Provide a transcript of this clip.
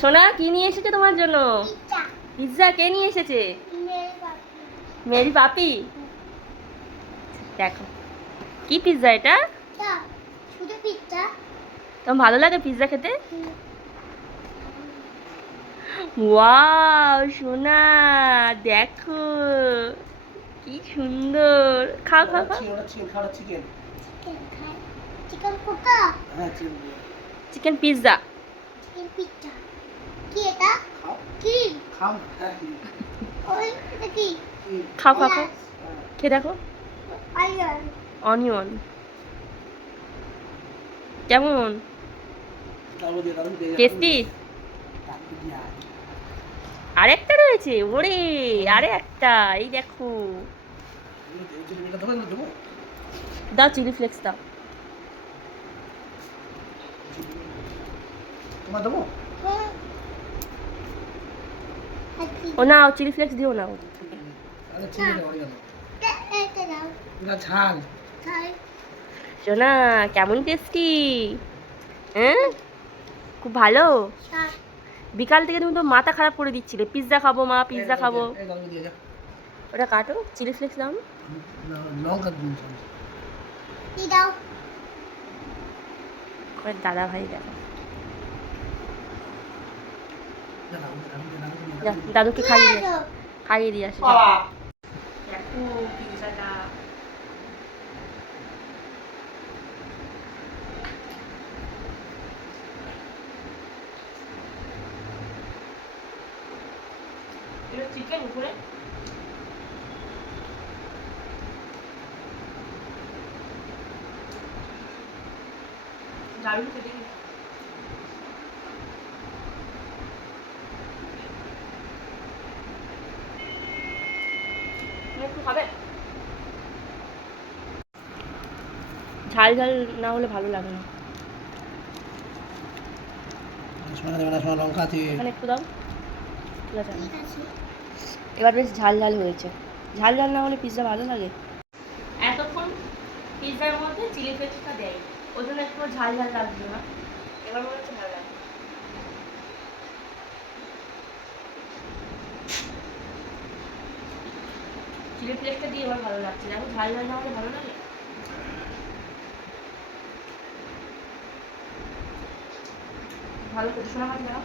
সোনা কি নিয়ে এসেছে তোমার জন্য? পিৎজা। কে নিয়ে এসেছে? মেরি পাপি। দেখো কি পিৎজা এটা? তোমার ভালো লাগে পিৎজা খেতে? ওয়াও সোনা দেখো কি সুন্দর। খাও খাও খাও। Chicken pizza. খাও খাও খাও, খেয়ে দেখো। অনিয়ন কেমন? টেস্টি। আরেকটা রয়েছে ওরে, আরে একটা এই দেখো। দাও চিলি ফ্লেক্স দাও। ও না চিলি ফ্লেক্স দিও না। সোনা কেমন টেস্টি? হ্যাঁ খুব ভালো। বিকাল থেকে তুমি তো মাথা খারাপ করে দিচ্ছিলে, পিৎজা খাবো মা পিৎজা খাবো। ওটা কাটো, চিলি ফ্লেক্স দাও না। দাদা ভাই দেখো দাদুকে খাইয়ে দিয়ে আসে। দেখো পিৎজাটা। চিকেন উপরে দারুণ খেতে। একটু খাবে? ঝাল ঝাল না হলে ভালো লাগে না। একটু দাও। ঠিক আছে এবার বেশ ঝাল ঝাল হয়েছে। ঝাল ঝাল না হলে পিৎজা ভালো লাগে? এতক্ষণ পিৎজার মধ্যে চিলি ফ্লেক্সটা দেয়, ওই জন্য একটু ঝাল ঝাল লাগবে না। এবার মনে হচ্ছে ভালো লাগে। চিলি ফ্লেক্সটা দিয়ে এবার ভালো লাগছে। দেখো ঝাল ঝাল না হলে ভালো লাগে? ভালো করে শোনা হাত লাগাও।